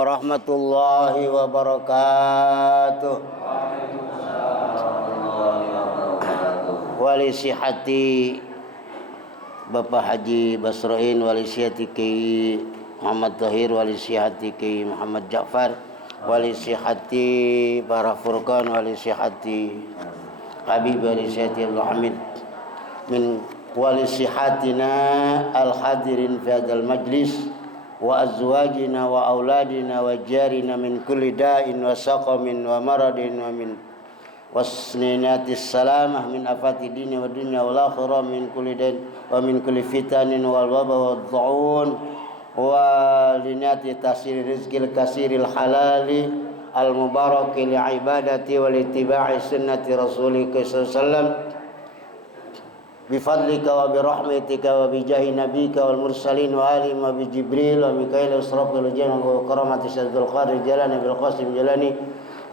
warahmatullahi wabarakatuh. Wali sihati Bapak Haji Basroin, wali sihati Kiai Muhammad Tahir, wali sihati Kiai Muhammad Ja'far, wali sihati Bara Furqan, wali sihati Habib, wali sihati Abdul Hamid, min wali sihatina al-hadirin fi hadzal majlis wa azwajina wa auladina wa jarina min kulli da'in wa saqamin wa maradin wa min wasninatis salamah min afati dini wa dunya wal akhirah min kulli dain wa min kulli fitanin wal waba wad dha'un wa linati tasir rizqil kasiril halali al mubaraki li ibadati wal ittiba'i sunnati rasulika sallallahu alaihi wasallam bifadlika wa birahmatika wa bijahi nabika wal mursalin wa alim wa bi Jibril wa Mikail wa Israfil wa karamati Syaikhul Qadir Jalani bil Qasim Jalani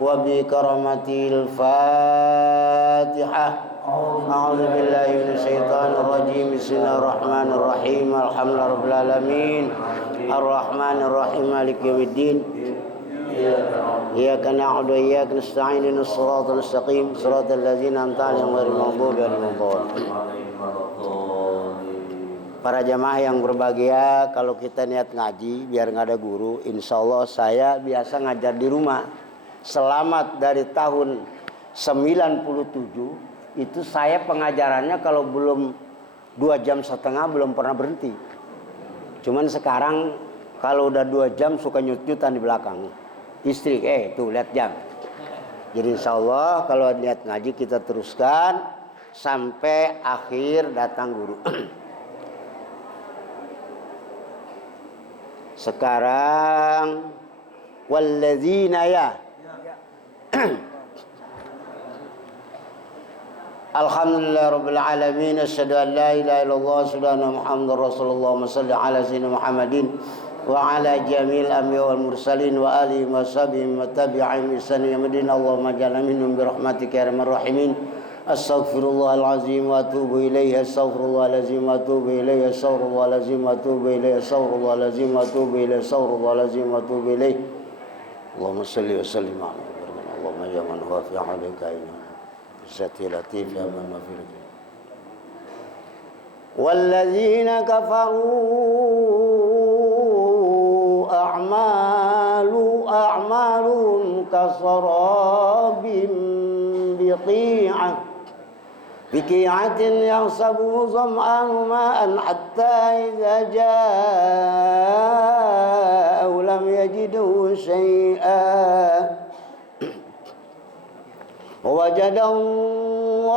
wa bi karamatil Fatihah. A'udzu billahi minasy syaithanir rajim. Bismillahirrahmanir rahim. Alhamdulillahi rabbil alamin. Arrahmanir rahim. Maliki yaumiddin. Iyyaka na'budu wa iyyaka nasta'in. Ihdinas siratal mustaqim. Siratal ladzina an'amta 'alaihim ghairil maghdubi 'alaihim waladdallin. Para jamaah yang berbahagia, kalau kita niat ngaji biar nggak ada guru, insya Allah saya biasa ngajar di rumah. Selamat dari tahun 97 itu saya pengajarannya kalau belum 2 jam setengah belum pernah berhenti. Cuman sekarang kalau udah 2 jam suka nyut-nyutan di belakang. Istri, tuh lihat jam. Jadi insya Allah kalau niat ngaji kita teruskan sampai akhir datang guru. Sekarang walladzina ya. Alhamdulillah rabbil alamin, asyhadu an la ilaha illallah, asyhadu anna muhammadar rasulullah, shalli ala sayyidina Muhammadin wa ala jamil anbiya wal mursalin wa alihi wa sahbihi wa tabi'ihim bi ihsan ila yaumil din. Allahumma ij'alna minhum bi rahmatika ya arhamar rahimin. Astaghfirullahalazim wa atubu ilaihi, astaghfirullahalazim wa atubu ilaihi, astaghfirullahalazim wa atubu ilaihi, astaghfirullahalazim wa atubu ilaihi, astaghfirullahalazim wa atubu ilaihi. Allahumma shalli wa sallim ala Allahumma ya man huwa fi 'alaika inna zati latif ya man ma fi walladzina kafaru a'maluhum kasarabin biqi'atin yahsabuhu zam'anu ma'an hatta idza ja'ahu lam yajidhu syai'an wajada Allah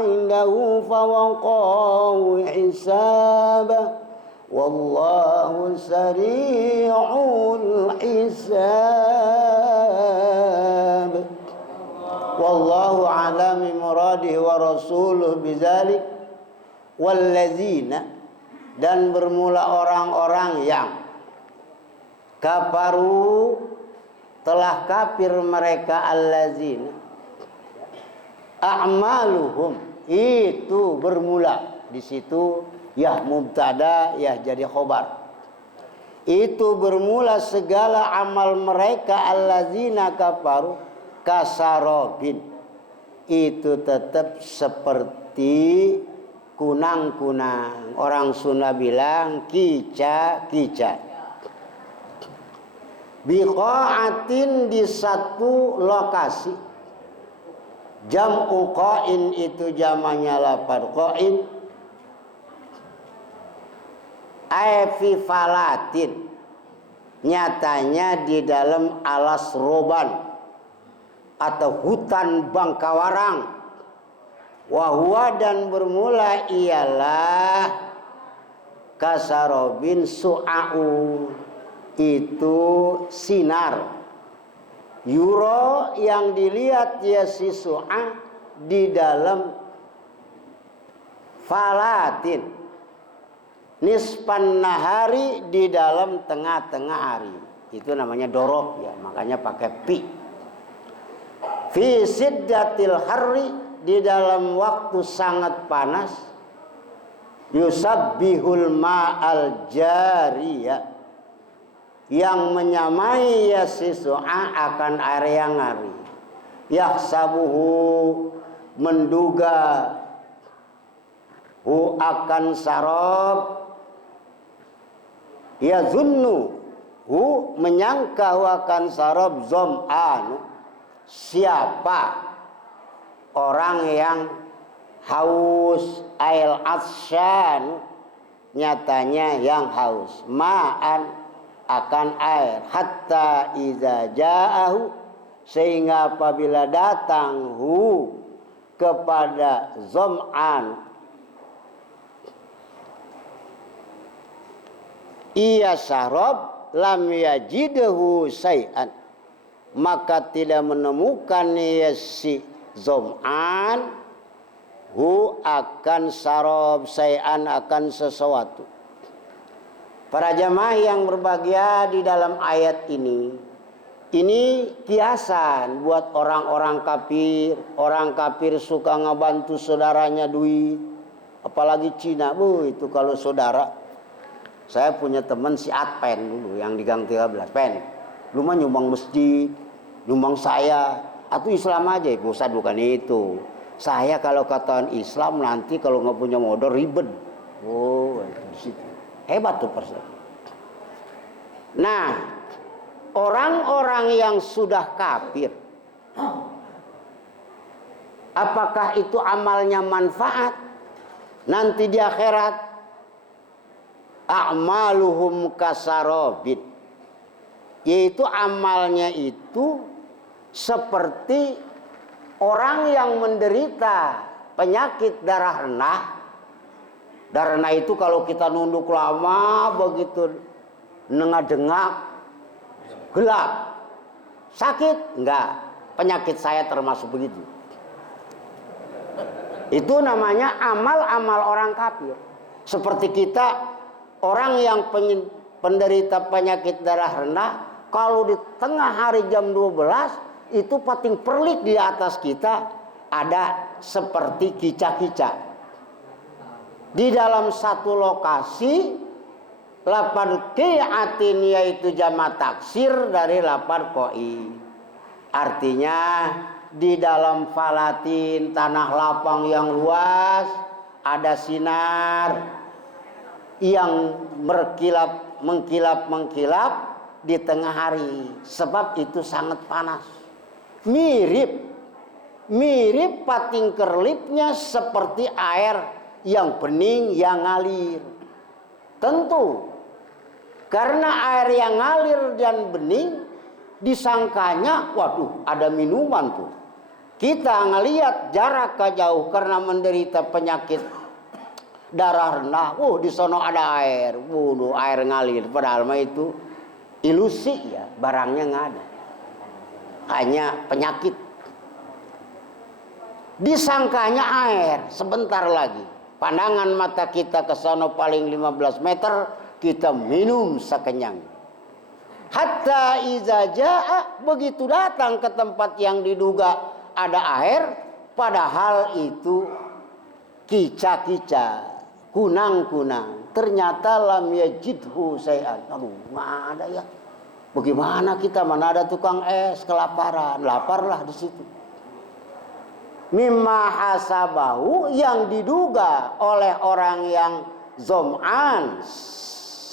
'indahu fawaqahu hisabah wallahu sari'ul hisab. Wallahu a'lam muradihi wa rasuluhu bidzalik. Walladzina, dan bermula orang-orang yang kafaru, telah kafir mereka, allazina a'maluhum, itu bermula di situ ya mubtada ya jadi khobar. Itu bermula segala amal mereka allazina kafaru kasarobin, itu tetap seperti kunang-kunang. Orang Sunda bilang kica-kica. Biqa'atin, di satu lokasi. Jam'u qa'in, itu jamanya lapar qa'in. Fi falatin, nyatanya di dalam alas roban atau hutan Bangkawarang. Wahwa, dan bermula ialah kasarobin su'au, itu sinar. Yuro, yang dilihat ya si su'a di dalam falatin, nispan nahari, di dalam tengah-tengah hari. Itu namanya dorob ya, makanya pakai pi. Fi siddatil harri, di dalam waktu sangat panas. Yusabbihul ma'al jariyah, yang menyamai ya si su'a akan air yang ngari. Yahsabuhu menduga hu akan sarab, yazunnu hu menyangka hu akan sarab zam'an, siapa orang yang haus, ail atsyan nyatanya yang haus, ma'an akan air, hatta iza ja'ahu sehingga apabila datang hu kepada zam'an ia syarab lam yajidhu syai'an, maka tidak menemukan ia si zam'an hu akan syarab syai'an akan sesuatu. Para jamaah yang berbahagia, di dalam ayat ini kiasan buat orang-orang kafir. Orang kafir suka ngebantu saudaranya duit, apalagi Cina. Itu kalau saudara. Saya punya teman si Adpen dulu yang di Gang 13. Pen, lu mah nyumbang masjid, nyumbang saya. Atau Islam aja, Ustaz, bukan itu. Saya kalau kataan Islam nanti kalau nggak punya modal ribet. Oh, di situ. Hebat tuh persen. Nah, orang-orang yang sudah kafir, apakah itu amalnya manfaat nanti di akhirat? A'maluhum kasarobin, yaitu amalnya itu seperti orang yang menderita penyakit darah rendah. Darah rendah itu kalau kita nunduk lama begitu nengah-dengak gelap, sakit? Enggak, penyakit saya termasuk begitu. Itu namanya amal-amal orang kafir. Seperti kita, orang yang penderita penyakit darah rendah, kalau di tengah hari jam 12 itu pating perlik di atas kita ada seperti kicak-kicak. Di dalam satu lokasi lapar qi'atin, yaitu jamak taksir dari lapar qoi. Artinya di dalam falatin, tanah lapang yang luas, ada sinar yang mengkilap di tengah hari, sebab itu sangat panas. Mirip pating kerlipnya seperti air yang bening yang ngalir. Tentu karena air yang ngalir dan bening disangkanya waduh ada minuman tuh. Kita ngelihat jarak jauh karena menderita penyakit darah rendah, di sono ada air, air ngalir, padahal mah itu ilusi ya, barangnya nggak ada, hanya penyakit. Disangkanya air, sebentar lagi pandangan mata kita ke sono paling 15 meter, kita minum sekenyang. Hatta iza jaa, begitu datang ke tempat yang diduga ada air, padahal itu kica-kica, kunang-kunang. Ternyata lam yajidhu syai'an. Aduh, nggak ada ya. Bagaimana kita, mana ada tukang es, kelaparan, laparlah di situ. Mimma hasabahu, yang diduga oleh orang yang zam'an,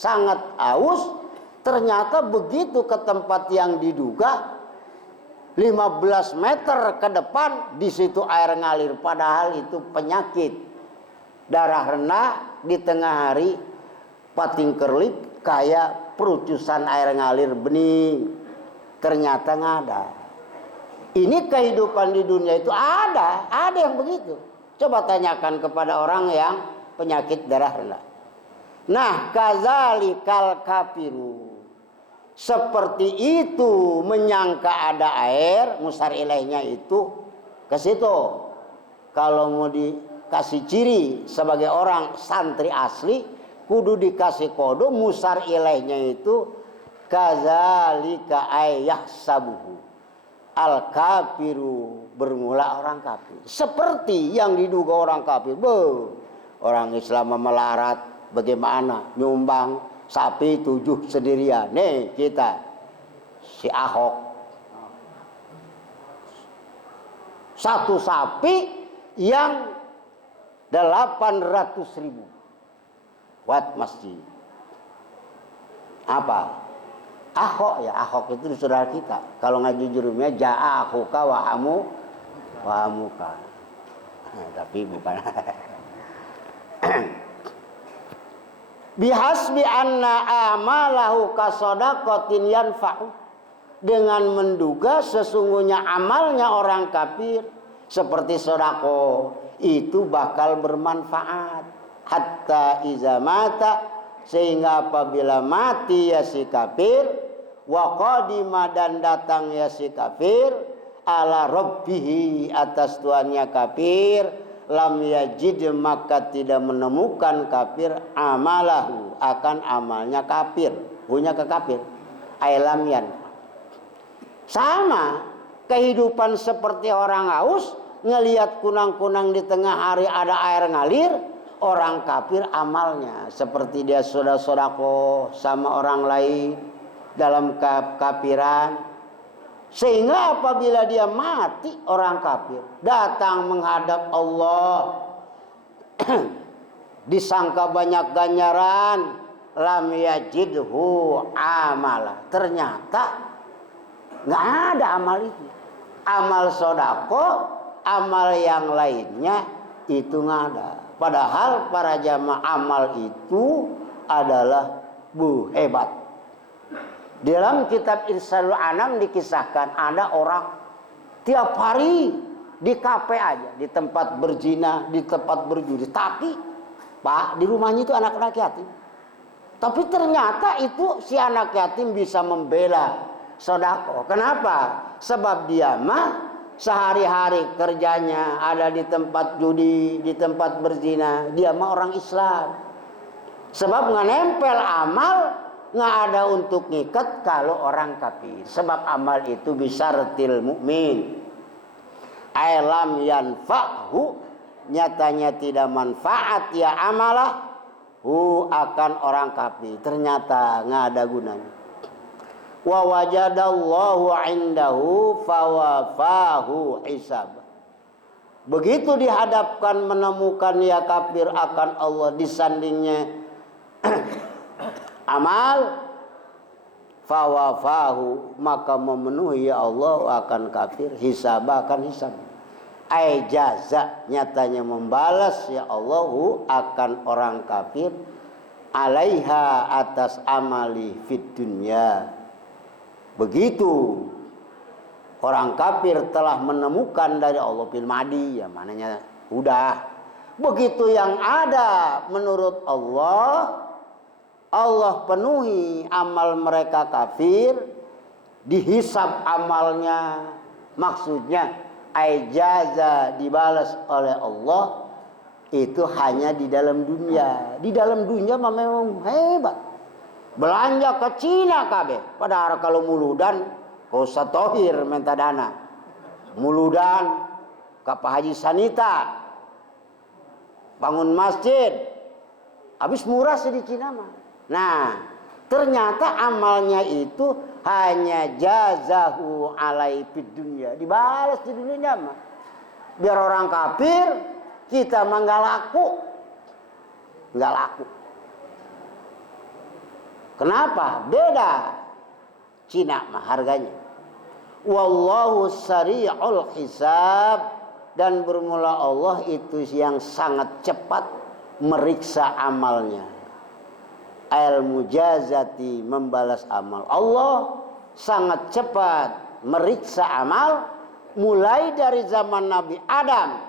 sangat aus, ternyata begitu ke tempat yang diduga 15 meter ke depan di situ air ngalir, padahal itu penyakit darah rendah di tengah hari, pating kerlip kayak perucusan air ngalir bening. Ternyata nggak ada. Ini kehidupan di dunia itu ada yang begitu. Coba tanyakan kepada orang yang penyakit darah rendah. Nah, kazalikal kafiru, seperti itu menyangka ada air, musar ilaihnya itu ke situ. Kalau mau dikasih ciri sebagai orang santri asli, kudu dikasih kode musar ilaihnya itu kazalika ayyahsabuhu. Al-kafiru, bermula orang kafir. Seperti yang diduga orang kafir. Orang Islam melarat, bagaimana? Nyumbang sapi 7 sendirian. Nih kita, si Ahok, 1 sapi yang 800.000 buat masjid. Apa? Ahok ya, Ahok itu saudara kita. Kalau ngaji jurumnya ja'a akhuka wa hamuka. Tapi bukan. Bihasbi anna amalahu kasodaqatin yanfa'u, dengan menduga sesungguhnya amalnya orang kafir seperti sodako itu bakal bermanfaat. Hatta iza mata, sehingga apabila mati ya si kafir, wa qadima dan datang ya si kafir, ala rabbihi atas Tuhannya kafir, lam yajid maka tidak menemukan kafir amalahu akan amalnya kafir, punya ke kafir. Ailam yan. Sama kehidupan seperti orang haus, ngelihat kunang-kunang di tengah hari ada air ngalir. Orang kafir amalnya seperti dia sodako sama orang lain dalam kafiran, sehingga apabila dia mati orang kafir datang menghadap Allah disangka banyak ganjaran, lam yajidhu amala, ternyata nggak ada amal itu, amal sodako, amal yang lainnya itu nggak ada. Padahal para jamaah amal itu adalah hebat. Dalam kitab Irsalul Anam dikisahkan ada orang tiap hari di kafe aja, di tempat berzina, di tempat berjudi. Tapi Pak, di rumahnya itu anak-anak yatim. Tapi ternyata itu si anak yatim bisa membela sodako. Kenapa? Sebab dia mah sehari-hari kerjanya ada di tempat judi, di tempat berzina. Dia mah orang Islam. Sebab nggak nempel amal, nggak ada untuk ngikat kalau orang kafir. Sebab amal itu bisa retil mukmin. Alam yanfa'hu, nyatanya tidak manfaat ya amalah akan orang kafir. Ternyata nggak ada gunanya. Wa wajadallahu indahu fawafahu hisab. Begitu dihadapkan menemukan ya kafir akan Allah, disandingnya amal, fawafahu maka memenuhi ya Allah akan kafir, hisab akan hisab. Ai jaza, nyatanya membalas ya Allah akan orang kafir, alaiha atas amali fid dunya. Begitu orang kafir telah menemukan dari Allah fil madi, ya mananya udah. Begitu yang ada menurut Allah, Allah penuhi amal mereka kafir, dihisab amalnya, maksudnya aijaza dibalas oleh Allah itu hanya di dalam dunia. Di dalam dunia memang hebat. Belanja ke Cina kabeh. Padahal kalau muludan kau satohir minta dana. Muludan ke Pak Haji Sanita bangun masjid. Habis murah sih di Cina mah. Nah, ternyata amalnya itu hanya jazahu alai fid dunya, dibalas di dunia mah. Biar orang kafir kita mah nggak laku. Nggak laku. Kenapa? Beda. Cina mah harganya. Wallahu sari'ul hisab, dan bermula Allah itu yang sangat cepat meriksa amalnya. Al-mujazati, membalas amal. Allah sangat cepat meriksa amal, mulai dari zaman Nabi Adam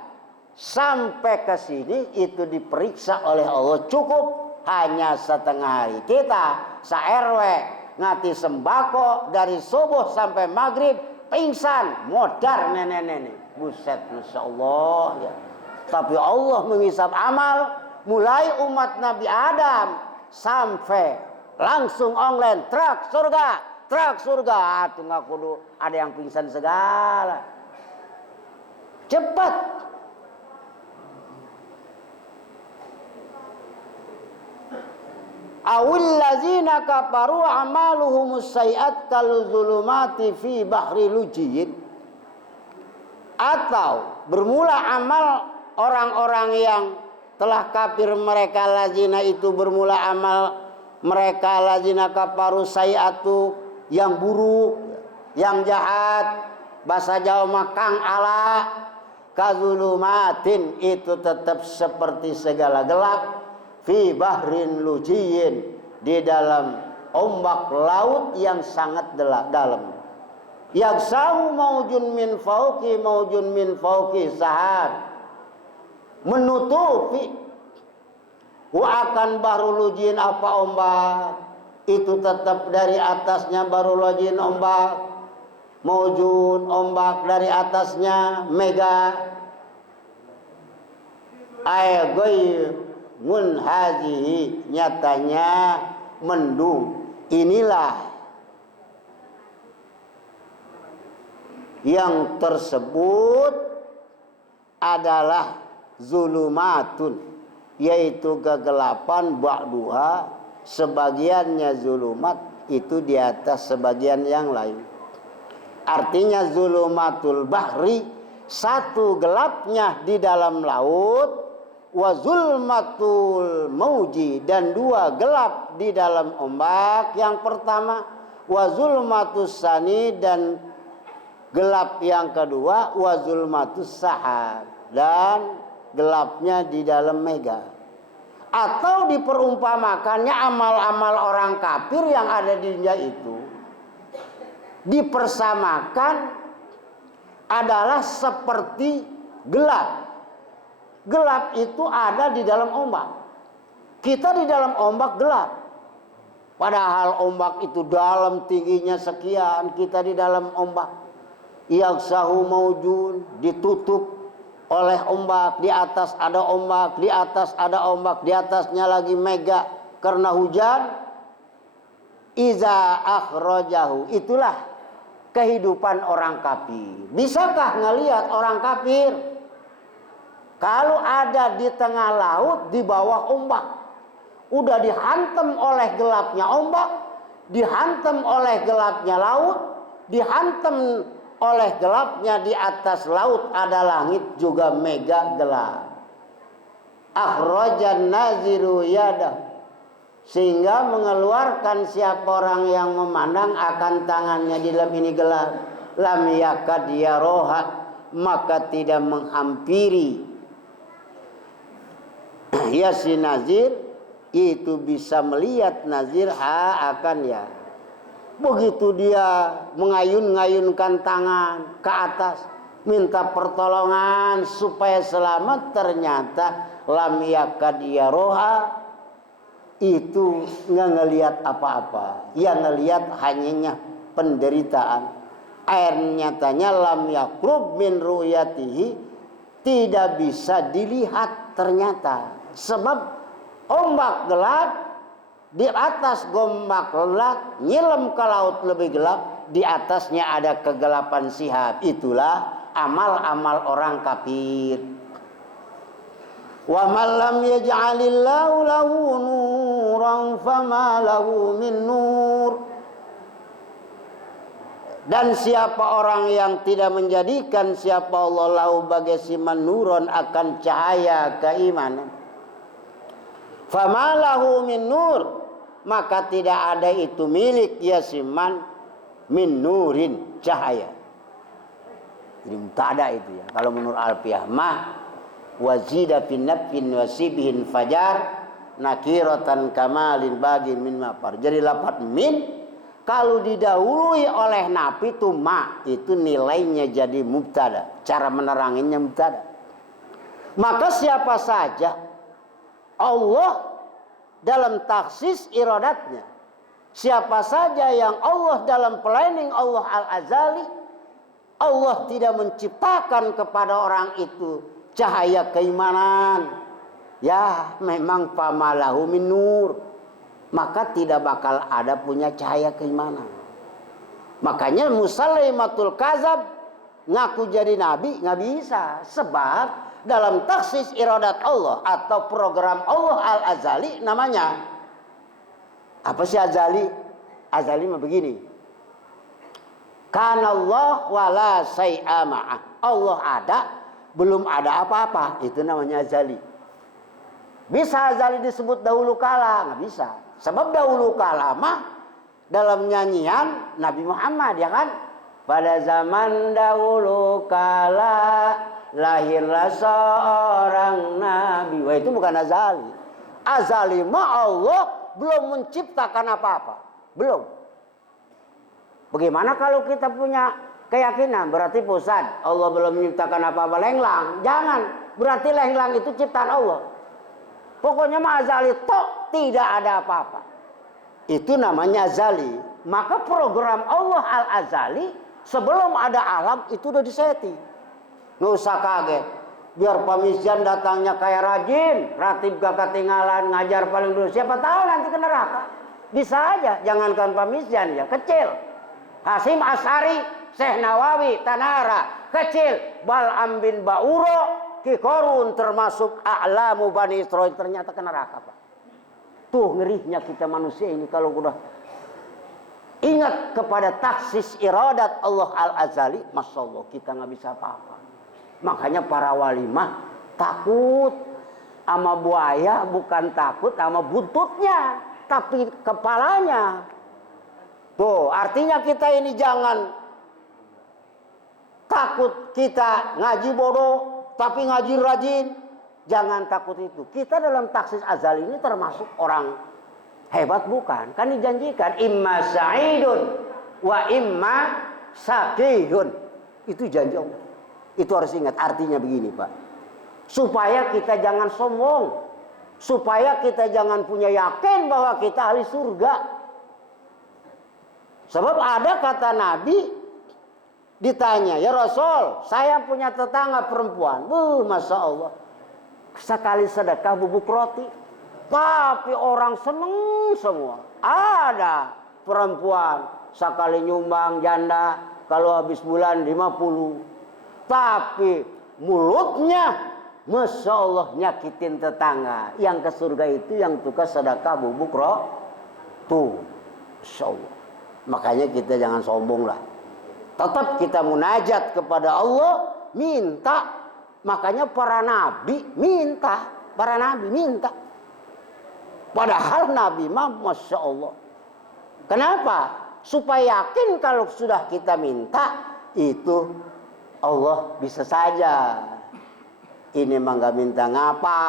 sampai ke sini itu diperiksa oleh Allah cukup hanya setengah hari. Kita se-RW ngati sembako dari subuh sampai maghrib, pingsan, modar nenek-nenek. Buset, Masya Allah ya. Tapi Allah menghisab amal mulai umat Nabi Adam sampai langsung online, truk surga. Tuh nggak kudu ada yang pingsan segala. Cepat. awil ladzina kafaru amaluhumus sayyi'at kal zulumati fi bahri lujiyyin, atau bermula amal orang-orang yang telah kafir mereka lazina itu bermula amal mereka lazina kafaru sayyi'atu yang buruk, yang jahat, bahasa Jawa makang ala, kazulumatin itu tetap seperti segala gelap, fi bahrin lujiyin di dalam ombak laut yang sangat dalam, yaksahu maujun min fauqi sahab, menutupi wa akan bahrul lujiyin apa ombak itu tetap dari atasnya bahrul lujiyin ombak, maujun ombak dari atasnya mega, aygoymun hazihi nyatanya mendung inilah yang tersebut adalah zulumatun, yaitu kegelapan, ba'duha sebagiannya zulumat itu di atas sebagian yang lain. Artinya zulumatul bahri satu gelapnya di dalam laut, wa zulmatul mauji dan dua gelap di dalam ombak yang pertama, wa zulmatus sani dan gelap yang kedua, wa zulmatus sahab dan gelapnya di dalam mega. Atau diperumpamakannya amal-amal orang kafir yang ada di dunia itu dipersamakan adalah seperti gelap. Gelap itu ada di dalam ombak. Kita di dalam ombak gelap. Padahal ombak itu dalam tingginya sekian, kita di dalam ombak. Yaksahu maujun ditutup oleh ombak, di atas ada ombak, di atas ada ombak, di atasnya lagi mega karena hujan. Iza akhrajahu, itulah kehidupan orang kafir. Bisakah ngelihat orang kafir kalau ada di tengah laut di bawah ombak, udah dihantam oleh gelapnya ombak, dihantam oleh gelapnya laut, dihantam oleh gelapnya di atas laut ada langit juga mega gelap. Akhrajan naziru yadah, sehingga mengeluarkan siapa orang yang memandang akan tangannya di dalam ini gelap, lam yakad yaroha, maka tidak menghampiri ya si nazir itu bisa melihat nazir akan ya. Begitu dia mengayun-ngayunkan tangan ke atas minta pertolongan supaya selamat, ternyata lam yakad yaroha, itu nggak ngelihat apa-apa, yang ngelihat hanya penderitaan. Air nyatanya lam yakrub min ru'yatihi, tidak bisa dilihat ternyata, sebab ombak gelap, di atas ombak gelap nyilam ke laut lebih gelap, di atasnya ada kegelapan sihab. Itulah amal-amal orang kafir. Wa man lam yaj'alillahu lahu nuran fama lahu min nur. Dan siapa orang yang tidak menjadikan siapa Allah lahu bagai siman nuron akan cahaya keimanan, fama lahu min nur, maka tidak ada itu milik ya siman min nurin, cahaya. Jadi tak ada itu ya. Kalau menurut Alfiyah mah wazida fin nafin wasibihin fajar nakiratan kamalin bagin min mapar. Jadi lafaz min kalau didahului oleh nafi itu ma, itu nilainya jadi mubtada, cara meneranginya mubtada. Maka siapa saja Allah dalam taksis iradatnya, siapa saja yang Allah dalam planning Allah al-azali, Allah tidak menciptakan kepada orang itu cahaya keimanan, ya memang famalahu min nur, maka tidak bakal ada punya cahaya keimanan. Makanya Musailamatul Kadzab ngaku jadi nabi nggak bisa, sebab dalam taksis iradat Allah atau program Allah al-azali namanya Apa sih azali? Azali mah begini. Kana Allah wala syai'a ma'ah. Allah ada, belum ada apa-apa. Itu namanya azali. Bisa azali disebut dahulu kala? Nggak bisa. Sebab dahulu kala mah dalam nyanyian Nabi Muhammad, ya kan? Pada zaman dahulu kala lahirlah seorang nabi. Wah, itu bukan azali. Azali mah Allah belum menciptakan apa-apa. Belum. Bagaimana kalau kita punya keyakinan? Berarti pusat Allah belum menciptakan apa-apa, lenglang. Jangan. Berarti lenglang itu ciptaan Allah. Pokoknya mah azali tok, tidak ada apa-apa. Itu namanya azali. Maka program Allah al-azali sebelum ada alam itu udah disetting. Nggak usah kaget. Biar pamisian datangnya kayak rajin, ratib gak ketinggalan, ngajar paling dulu. Siapa tahu nanti ke neraka. Bisa aja, jangankan pamisian ya, kecil. Hasim As'ari, Syekh Nawawi, Tanara, kecil. Bal'am bin Ba'uro, Ki Korun termasuk a'lamu Bani Israil, ternyata ke neraka, Pak. Tuh ngerinya kita manusia ini kalau udah ingat kepada taksis iradat Allah al-azali, Masya Allah kita nggak bisa apa-apa. Makanya para walimah takut sama buaya, bukan takut sama buntutnya, tapi kepalanya. Tuh artinya kita ini jangan takut kita ngaji bodoh, tapi ngaji rajin. Jangan takut itu. Kita dalam taksis azali ini termasuk orang hebat bukan? Kan dijanjikan imma sa'idun wa imma saqihun. Itu janji Allah. Itu harus ingat, artinya begini, Pak. Supaya kita jangan sombong. Supaya kita jangan punya yakin bahwa kita ahli surga. Sebab ada kata Nabi, ditanya, ya Rasul, saya punya tetangga perempuan. Masya Allah. Sekali sedekah bubuk roti. Tapi orang seneng semua. Ada perempuan sekali nyumbang janda kalau habis bulan 50. Tapi mulutnya Masya Allah nyakitin tetangga. Yang ke surga itu yang tukar sedekah bubuk roti. Tuh Masya Allah. Makanya kita jangan sombong lah. Tetap kita munajat kepada Allah. Minta. Makanya para nabi minta. Para nabi minta. Padahal Nabi mah Masya Allah. Kenapa? Supaya yakin kalau sudah kita minta, itu Allah bisa saja. Ini mah gak minta ngapa.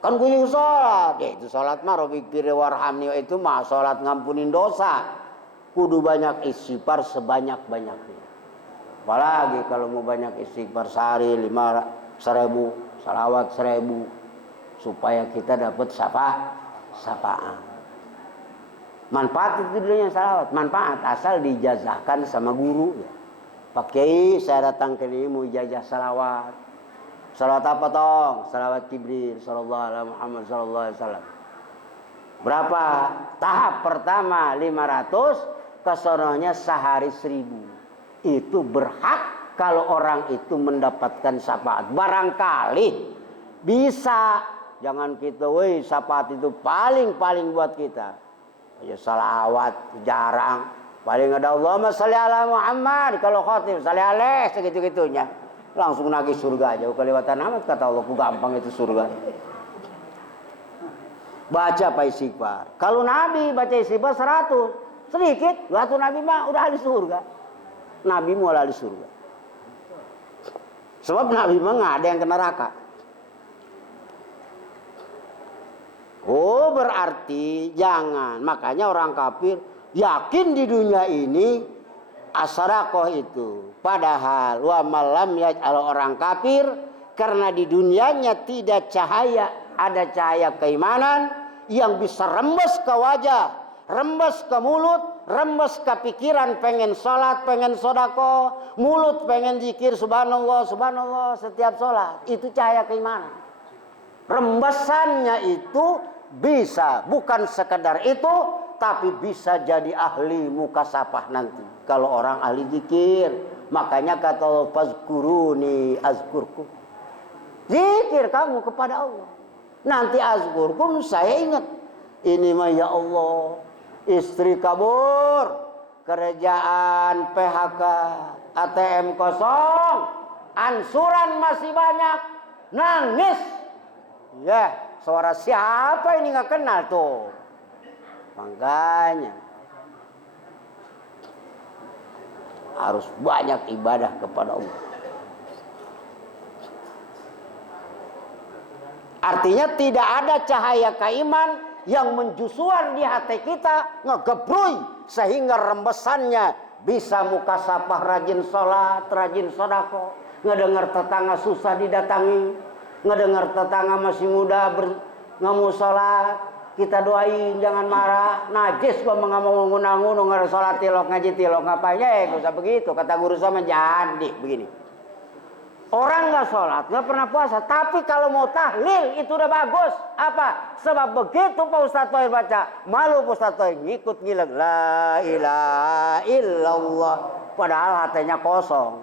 Kan kudu sholat. Ya itu sholat mah Rabbikfirli warhamni, itu mah sholat ngampunin dosa. Kudu banyak istighfar sebanyak-banyaknya. Apalagi kalau mau banyak istighfar sehari 5.000, salawat 1.000. Supaya kita dapat syafaat. Manfaat itu dulunya salawat. Manfaat asal dijazahkan sama guru. Ya. Pak Kiai, saya datang ke sini mau ijazah salawat. Salawat apa tong? Salawat Jibril sallallahu alaihi Muhammad sallallahu alaihi wasallam. Berapa? Tahap pertama 500, kesonohnya sehari 1.000. Itu berhak kalau orang itu mendapatkan syafaat. Barangkali bisa. Jangan kita, woi syafaat itu paling buat kita. Ya salawat jarang. Paling ada Allahumma sholli ala Muhammad. Kalau khatib sholli alaih segitu-gitunya. Langsung nagih surga aja. Kelewatan amat kata Allah, gampang itu surga. Baca apa istighfar. Kalau Nabi baca istighfar 100, sedikit. Waktu Nabi mah udah ahli surga. Nabi mau ahli surga. Sebab Nabi mah nggak ada yang ke neraka. Oh berarti jangan. Makanya orang kafir yakin di dunia ini as-sadaqah itu. Padahal wa malam ya kalau orang kafir karena di dunianya tidak cahaya, ada cahaya keimanan yang bisa rembes ke wajah, rembes ke mulut, rembes ke pikiran, pengen sholat, pengen sodako, mulut pengen zikir subhanallah, subhanallah setiap sholat. Itu cahaya keimanan. Rembesannya itu bisa, bukan sekedar itu, tapi bisa jadi ahli mukasafah nanti. Kalau orang ahli zikir, makanya kata Allah, fazkuruni azkurkum. Zikir kamu kepada Allah. Nanti azkurkum, saya ingat. Ini mah ya Allah, istri kabur, kerjaan PHK, ATM kosong, ansuran masih banyak, nangis. Ya, suara siapa ini nggak kenal tuh. Makanya harus banyak ibadah kepada Allah. Artinya tidak ada cahaya keiman yang menjusuan di hati kita, ngegebrui sehingga rembesannya bisa mukasafah, rajin sholat, rajin sedekah, ngedengar tetangga susah didatangi, ngedengar tetangga masih muda nggak mau sholat, kita doain jangan marah. Najis gua nggak mau ngunang-ngunung, nggak sholat tilok ngaji tilok ngapain ya, nggak usah begitu, kata guru sama jadi begini. Orang nggak sholat, nggak pernah puasa, tapi kalau mau tahlil itu udah bagus. Apa? Sebab begitu Pak Ustadz Thohir baca, malu Pak Ustadz Thohir ngikut ngilang la ilaha illallah, padahal hatinya kosong.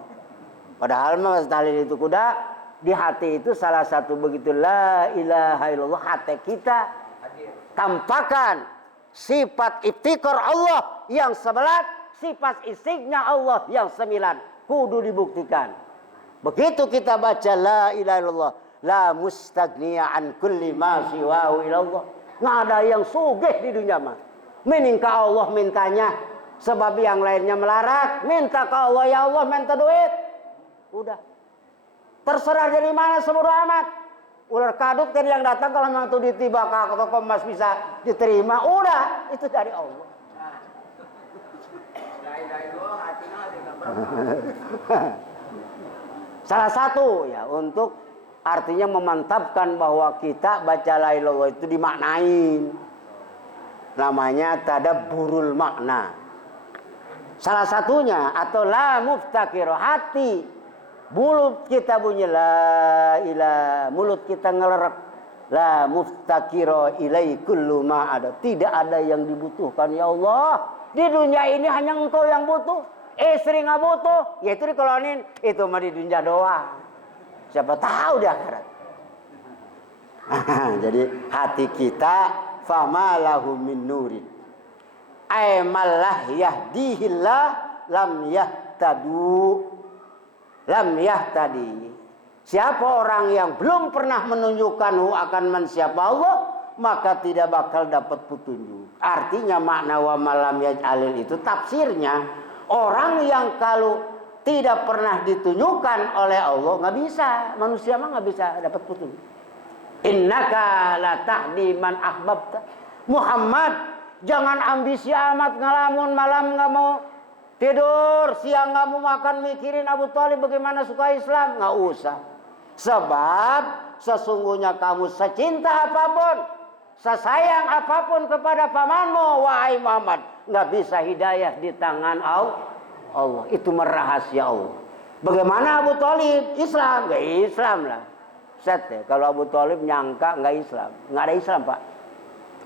Padahal mas tahlil itu kuda di hati itu salah satu begitu la ilaha illallah, hati kita tampakkan sifat iftikar Allah yang 11, sifat istighna Allah yang 9, kudu dibuktikan. Begitu kita baca la ilaha illallah, la mustagniya an kulli ma siwahu ilallah. Nggak ada yang sugih di dunia mah. Mending ke Allah mintanya, sebab yang lainnya melarat. Minta ke Allah, ya Allah minta duit. Udah. Terserah dari mana sebodo amat. Ular kaduk tadi yang datang kalau memang itu ditiba ke toko emas bisa diterima. Udah, itu dari Allah. La ilaha illallah hatinya ada. Salah satu ya untuk artinya memantapkan bahwa kita baca la ilaha illallah itu dimaknain. Namanya tadabburul makna. Salah satunya atau la muftakir, hati. Mulut kita bunyi la ilaha, mulut kita ngelerek la muftakir ilai kullu ma ada. Tidak ada yang dibutuhkan ya Allah. Di dunia ini hanya Engkau yang butuh. Istri nggak butuh, ya itu dikolonin, itu mah di dunia doang. Siapa tahu di akhirat. Jadi hati kita fama lahu min nurin. Ay malah yahdihillah lam yahtadu. Lam yahtadi. Siapa orang yang belum pernah menunjukkan akan siapa Allah, maka tidak bakal dapat petunjuk. Artinya makna wa malam yaj'alil itu tafsirnya, orang yang kalau tidak pernah ditunjukkan oleh Allah nggak bisa, manusia mah nggak bisa dapat petunjuk. Innaka la tahdi man ahbabta. Muhammad, jangan ambisi amat ngelamun malam nggak mau tidur, siang nggak mau makan mikirin Abu Thalib bagaimana suka Islam, nggak usah. Sebab sesungguhnya kamu secinta apapun, sesayang apapun kepada pamanmu, wahai Muhammad, nggak bisa hidayah di tangan Allah. Itu merahasia Allah. Bagaimana Abu Thalib Islam? Nggak Islam lah. Set ya. Kalau Abu Thalib nyangka nggak Islam, nggak ada Islam pak.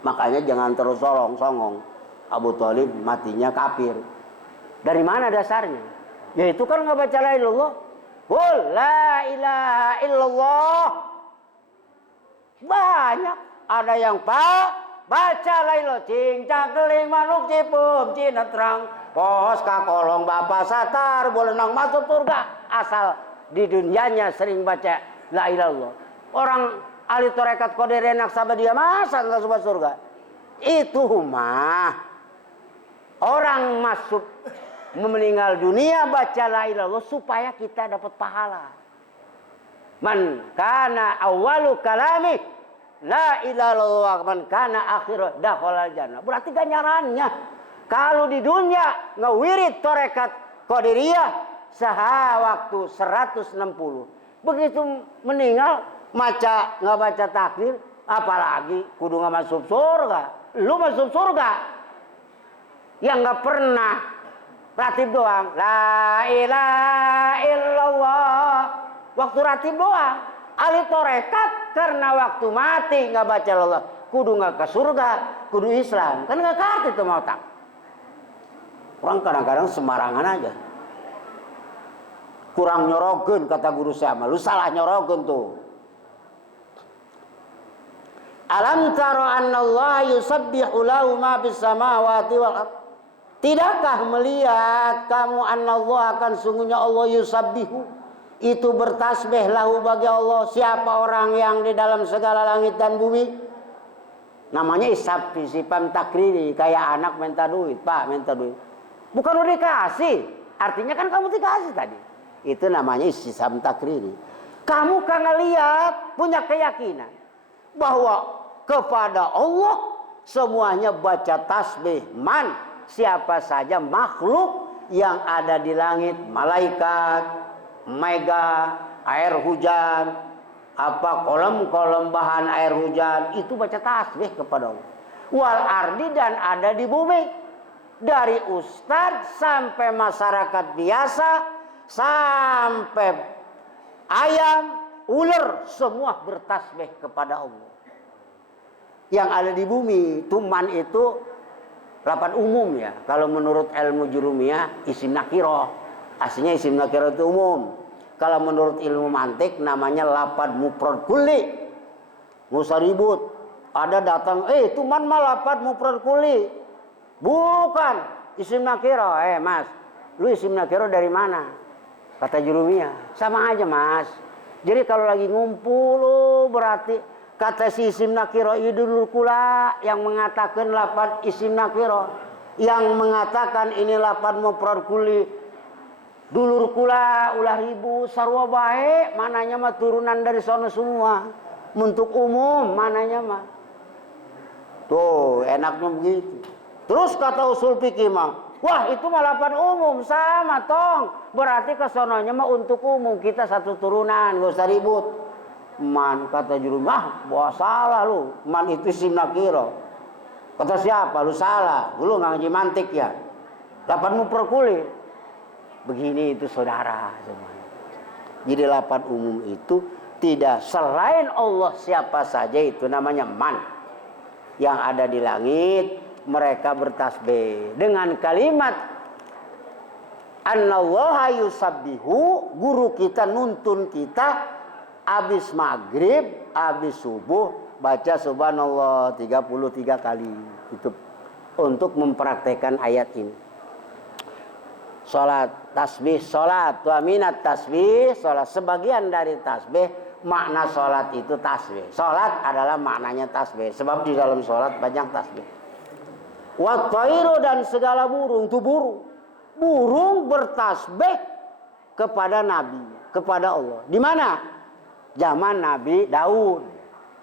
Makanya jangan terus songong. Abu Thalib matinya kafir. Dari mana dasarnya? Ya itu kan nggak baca la ilaha illallah. Qul la ilaha illallah. Banyak. Ada yang pak baca la ilaha cincang keling manuk cipum cina terang pos kakolong bapak satar boleh nang masuk surga asal di dunianya sering baca la ilaha illallah. Orang ahli tarekat qadiriyah Naqsabandiyah masa enggak masuk surga? Itu mah orang masuk meninggal dunia baca la ilaha illallah supaya kita dapat pahala. Man kana awwalu kalami la ilaha illallah man kana akhiru dakhalal jannah. Berarti ganjarannya kalau di dunia ngewirid tarekat qadiriyah saha waktu 160. Begitu meninggal nggak baca takbir, apalagi kudu nggak masuk surga. Lu masuk surga yang nggak pernah ratib doang la ilaha illallah waktu ratib doang. Ahli tarekat karena waktu mati nggak baca Allah, kudu nggak ke surga, kudu Islam, kan nggak kartu itu mau tak. Orang kadang-kadang semarangan aja, kurang nyorogen kata guru saya, lu salah nyorogen tuh. Alam tara annallaha yusabbihu lahu ma fis samawati wal ardh. Tidakkah melihat kamu anallah akan sungguhnya Allah yusabbihu itu bertasbih lahu bagi Allah. Siapa orang yang di dalam segala langit dan bumi? Namanya istifham takriri, kayak anak minta duit, Pak minta duit. Bukan udah dikasih, artinya kan kamu dikasih tadi. Itu namanya istifham takriri. Kamu kan lihat, punya keyakinan bahwa kepada Allah semuanya baca tasbih. Man, siapa saja makhluk yang ada di langit, malaikat, mega, air hujan, kolom-kolom bahan air hujan, itu baca tasbih kepada Allah. Wal ardi, dan ada di bumi, dari ustadz sampai masyarakat biasa, sampai ayam, ular, semua bertasbih kepada Allah. Yang ada di bumi, tuman itu lapan umum ya. Kalau menurut ilmu jurumiyah, isim nakiroh. Aslinya isim nakiroh itu umum. Kalau menurut ilmu mantik, namanya lapad mufrad kulli. Nggak usah ribut. Ada datang, tuman mah lapad mufrad kulli. Bukan isim nakiroh. Mas, lu isim nakiroh dari mana? Kata jurumiyah, sama aja mas. Jadi kalau lagi ngumpul, berarti kata si isim nakiro idul kula yang mengatakan lapan isim nakiro, yang mengatakan ini lapan mufrad kulli, dulur kula ulah ribu sarwa bae, mananya mah turunan dari sono semua, untuk umum mananya mah. Tuh enaknya begitu. Terus kata usul fikih mah, wah itu mah lapan umum, sama tong, berarti kesononya mah untuk umum, kita satu turunan, gak usah ribut. Man, kata juru, bawa salah lu. Man itu isim nakiro. Kata siapa? Lu salah. Lu nggak ngaji mantik ya. Lapan mufrad kulli. Begini itu saudara semuanya. Jadi lapan umum itu tidak selain Allah siapa saja itu namanya man. Yang ada di langit mereka bertasbih dengan kalimat Anallaha yusabbihu. Guru kita nuntun kita habis maghrib, habis subuh baca subhanallah 33 kali. Itu untuk mempraktekkan ayat ini. Salat tasbih, salat wa minat tasbih, salat sebagian dari tasbih, makna salat itu tasbih. Salat adalah maknanya tasbih, sebab di dalam salat banyak tasbih. Wa thairu, dan segala burung, itu burung. Burung bertasbih kepada Nabi, kepada Allah. Di mana? Zaman Nabi Daud.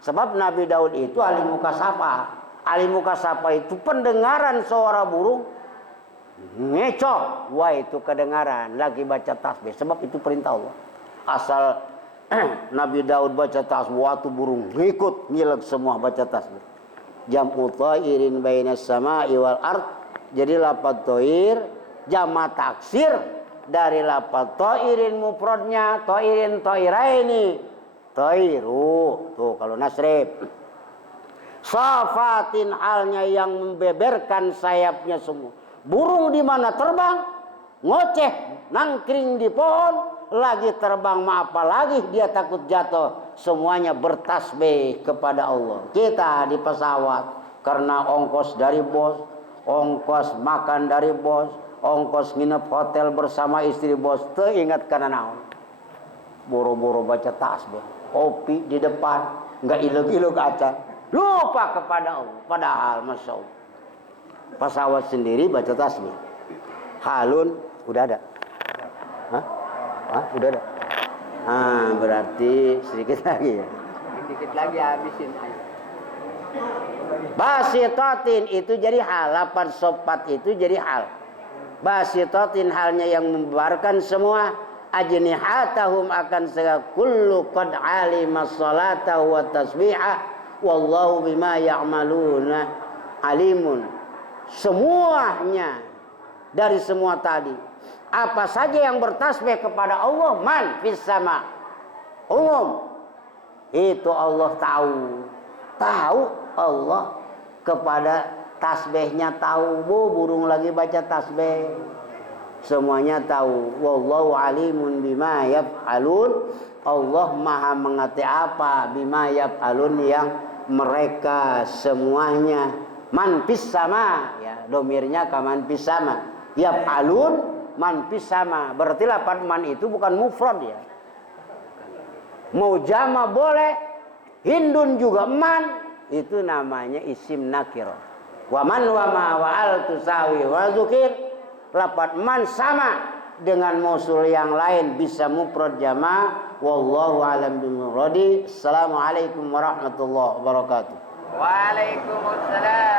Sebab Nabi Daud itu ahli mukasafah. Ahli mukasafah itu pendengaran suara burung ngecok. Wah itu kedengaran lagi baca tasbih. Sebab itu perintah Allah. Asal Nabi Daud baca tasbih, waktu burung ngikut ngilag semua baca tasbih. Jam'u thairin bainas sama'i wal ard. Jadi lafaz thair jama' taksir dari lafaz thairin mufradnya thairin thairaini. Thairu, tuh kalau nasrib. Safatin, halnya yang membeberkan sayapnya semua. Burung di mana terbang, ngoceh, nangkring di pohon, lagi terbang, apalagi dia takut jatuh. Semuanya bertasbih kepada Allah. Kita di pesawat karena ongkos dari bos, ongkos makan dari bos, ongkos nginep hotel bersama istri bos, teringat karena naon. Boro-boro baca tasbih, kopi di depan, nggak ilug-ilug aja, lupa kepada Allah. Padahal masya Allah, pesawat sendiri baca tasbih. Halun udah ada, udah ada. Berarti sedikit lagi ya. Sedikit lagi habisin. Basitatin itu jadi hal, lapan sopat itu jadi hal. Basitatin halnya yang membubarkan semua. Ajnihatahum akan segala kullu qad alima salata wa tasbihah wallahu bima ya'maluna alimun. Semuanya dari semua tadi, apa saja yang bertasbih kepada Allah, man fis sama, umum itu Allah tahu Allah kepada tasbihnya tahu. Burung lagi baca tasbih, semuanya tahu. Wallahu alimun bima yaf'alun. Allah maha mengerti apa bima yaf'alun, yang mereka semuanya. Man fis sama, ya, domirnya ka man fis sama. Yaf'alun man fis sama. Berarti lafaz man itu bukan mufrad ya. Mau jama boleh, hindun juga man, itu namanya isim nakirah. Wa man wa ma wa al tusawi wa zukir. Lafaz man sama dengan mausul yang lain, bisa mufrad jama'. Wallahu a'lam bimuradi. Assalamualaikum warahmatullahi wabarakatuh. Waalaikumsalam.